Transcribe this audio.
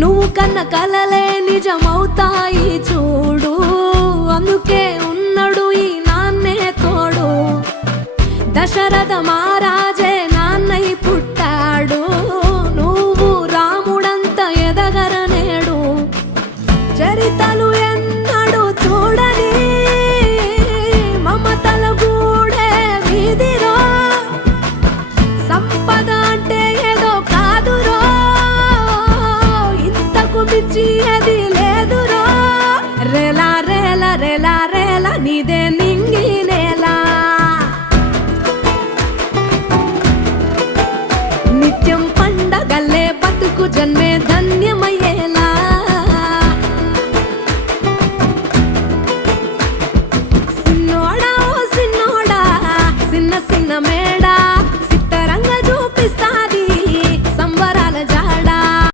నువ్వు కన్న కలలే నిజమవుతాయి చూడు, అందుకే ఉన్నాడు ఈ నాన్నే తోడు. దశరథ మహారాజే